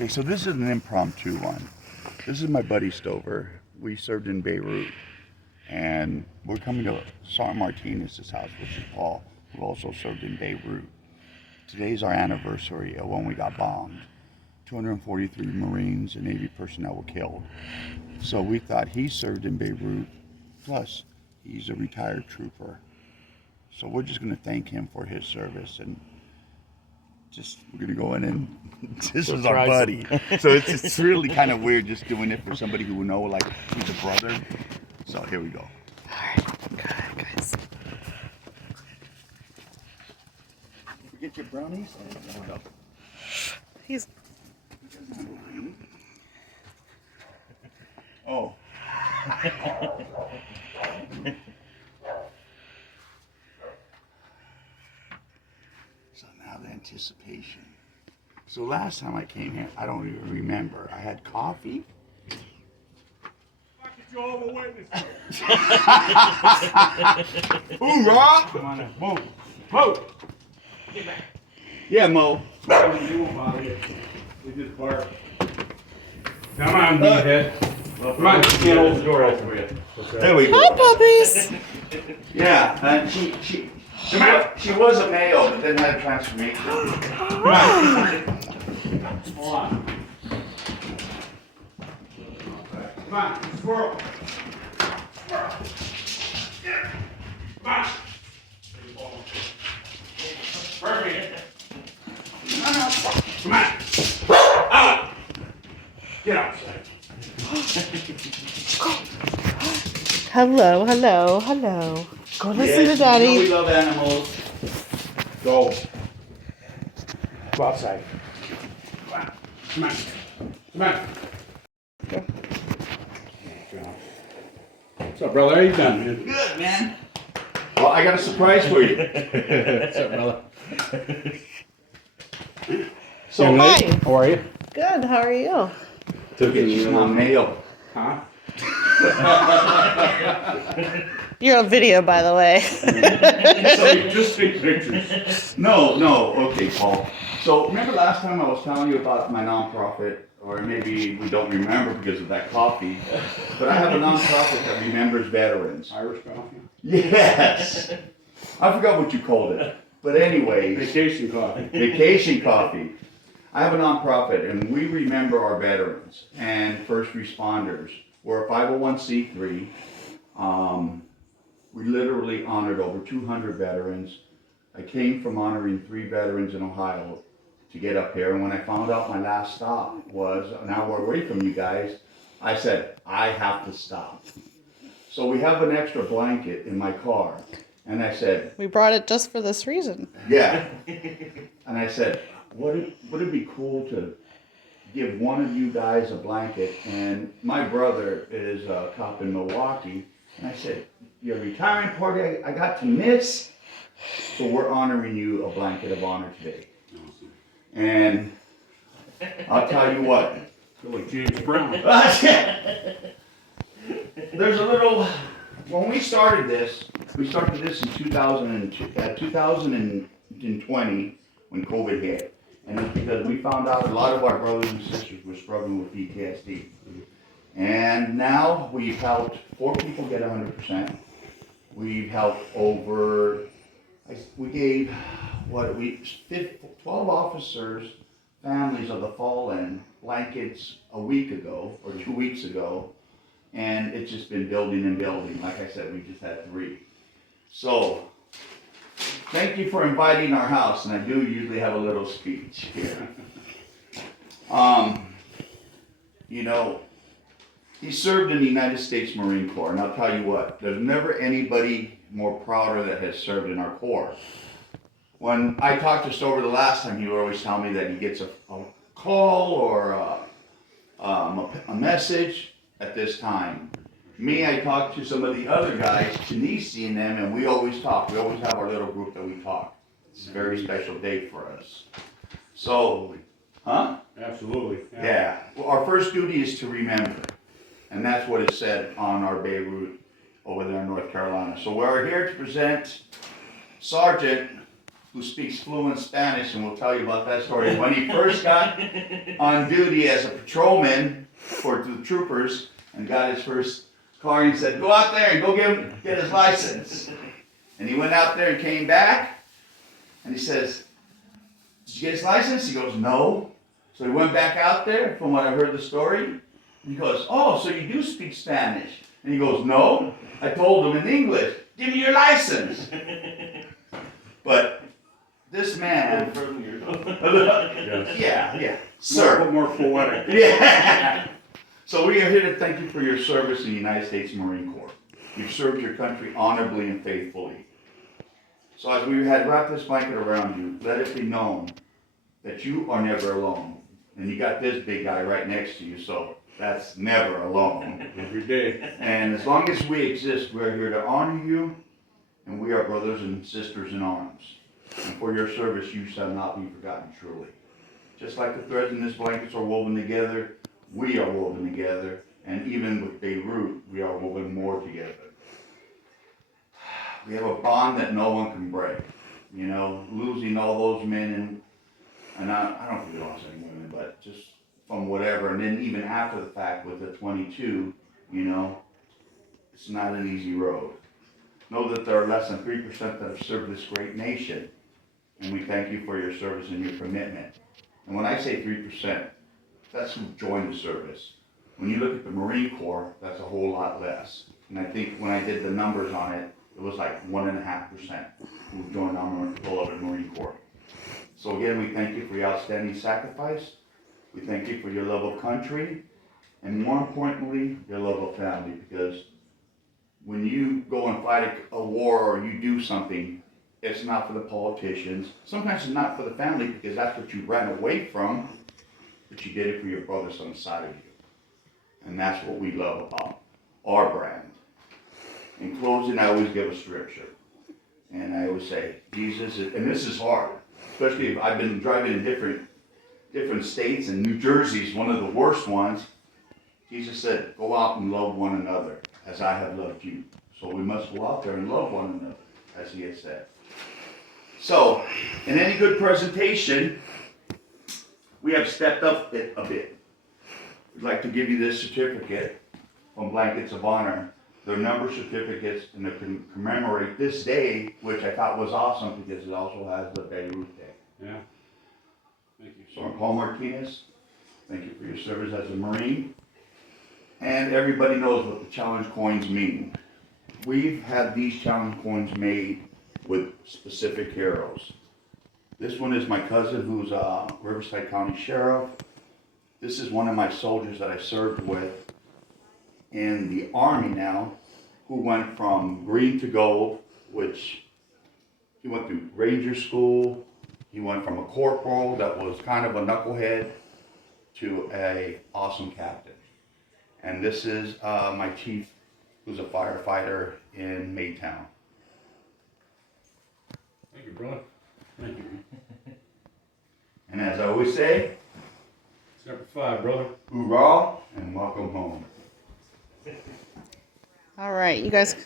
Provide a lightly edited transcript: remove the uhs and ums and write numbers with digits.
Okay, so this is an impromptu one. This is my buddy Stover. We served in Beirut, and we're coming to Sergeant Martinez's house, which is Paul, who also served in Beirut. Today's our anniversary of when we got bombed. 243 Marines and Navy personnel were killed. So we thought he served in Beirut, plus he's a retired trooper. So we're just going to thank him for his service, and we're going to go in and this is our buddy. So it's really kind of weird just doing it for somebody who we know, like he's a brother. So here we go. All right, go ahead, guys. Get your brownies? He's... Oh. So now the anticipation. So last time I came here, I don't even remember. I had coffee. Jehovah's Witness. Hoorah! Come on now. Move. Move. Get back. Yeah, Mo. You won't bother you. We just bark. Come on, meathead. Come on, can't hold the door open for you. There we go. Hi, puppies. Yeah, and she was a male, but then had a transformation. Come on. Hold on. Come on, squirrel. Squirrel. Come on. Perfect. Come on. Out. Get outside. Hello, hello, hello. Go listen to Daddy. You know we love animals. Go. Go outside. Come on. Come on. Come on. What's up, brother? How you doing, man? Good, man. Well, I got a surprise for you. What's up, brother? So, Hi. How are you? Good, how are you? to get you on mail. Huh? You're on video, by the way. So you just take pictures. No, okay, Paul. So remember last time I was telling you about my nonprofit, or maybe we don't remember because of that coffee, but I have a nonprofit that remembers veterans. Irish coffee? Yes. I forgot what you called it. But anyways. Vacation coffee. Vacation coffee. I have a nonprofit, and we remember our veterans and first responders. We're a 501c3. We literally honored over 200 veterans. I came from honoring 3 veterans in Ohio to get up here, and when I found out my last stop was an hour away from you guys, I said, I have to stop. So we have an extra blanket in my car, and I said, We brought it just for this reason. yeah. And I said, would it be cool to give one of you guys a blanket? And my brother is a cop in Milwaukee, and I said, your retirement party I got to miss, so we're honoring you a blanket of honor today. And I'll tell you what. Feel like James Brown. There's a little, when we started this in 2020 when COVID hit. And it's because we found out a lot of our brothers and sisters were struggling with PTSD. And now we've helped 4 people get 100%. We've helped we gave 12 officers, families of the fallen, blankets a week ago, or 2 weeks ago. And it's just been building and building. Like I said, we just had 3. So, thank you for inviting our house, and I do usually have a little speech here. You know, he served in the United States Marine Corps, and I'll tell you what, there's never anybody more prouder that has served in our Corps. When I talked to Stover the last time, he would always tell me that he gets a call or a message at this time. Me, I talk to some of the other guys, Chinese and them, and we always talk. We always have our little group that we talk. It's a very special day for us. So, huh? Absolutely. Yeah. Well, our first duty is to remember. And that's what it said on our Beirut over there in North Carolina. So we're here to present Sergeant who speaks fluent Spanish, and we'll tell you about that story. When he first got on duty as a patrolman for the troopers and got his first car, he said, go out there and go get his license. And he went out there and came back, and he says, did you get his license? He goes, no. So he went back out there, from what I heard the story, and he goes, oh, so you do speak Spanish? And he goes, no, I told him in English, give me your license. But this man, yeah, sir. More poetic. Yeah. So we are here to thank you for your service in the United States Marine Corps. You've served your country honorably and faithfully. So as we had wrapped this blanket around you, let it be known that you are never alone. And you got this big guy right next to you, so that's never alone. Every day. And as long as we exist, we're here to honor you, and we are brothers and sisters in arms. And for your service, you shall not be forgotten truly. Just like the threads in this blankets are woven together, we are woven together, and even with Beirut, we are woven more together. We have a bond that no one can break. You know, losing all those men, and I don't think we lost any women, but just from whatever, and then even after the fact with the 22, you know, it's not an easy road. Know that there are less than 3% that have served this great nation, and we thank you for your service and your commitment. And when I say 3%, that's who joined the service. When you look at the Marine Corps, that's a whole lot less. And I think when I did the numbers on it, it was like 1.5% who joined our beloved Marine Corps. So again, we thank you for your outstanding sacrifice. We thank you for your love of country, and more importantly, your love of family, because when you go and fight a war or you do something, it's not for the politicians. Sometimes it's not for the family because that's what you ran away from, but you did it for your brothers on the side of you. And that's what we love about our brand. In closing, I always give a scripture. And I always say, Jesus, and this is hard, especially if I've been driving in different states, and New Jersey is one of the worst ones. Jesus said, go out and love one another as I have loved you. So we must go out there and love one another, as he has said. So, in any good presentation, we have stepped up it a bit. We'd like to give you this certificate from Blankets of Honor. They're number certificates, and they can commemorate this day, which I thought was awesome because it also has the Beirut Day. Yeah. Thank you. So I'm Paul Martinez. Thank you for your service as a Marine. And everybody knows what the challenge coins mean. We've had these challenge coins made with specific heroes. This one is my cousin who's a Riverside County Sheriff. This is one of my soldiers that I served with in the Army now, who went from green to gold, which he went through Ranger School. He went from a corporal that was kind of a knucklehead to a awesome captain. And this is my chief, who's a firefighter in Maytown. Thank you, brother. Thank you. And as I always say, Chapter 5, brother. hoorah and welcome home. All right, you guys.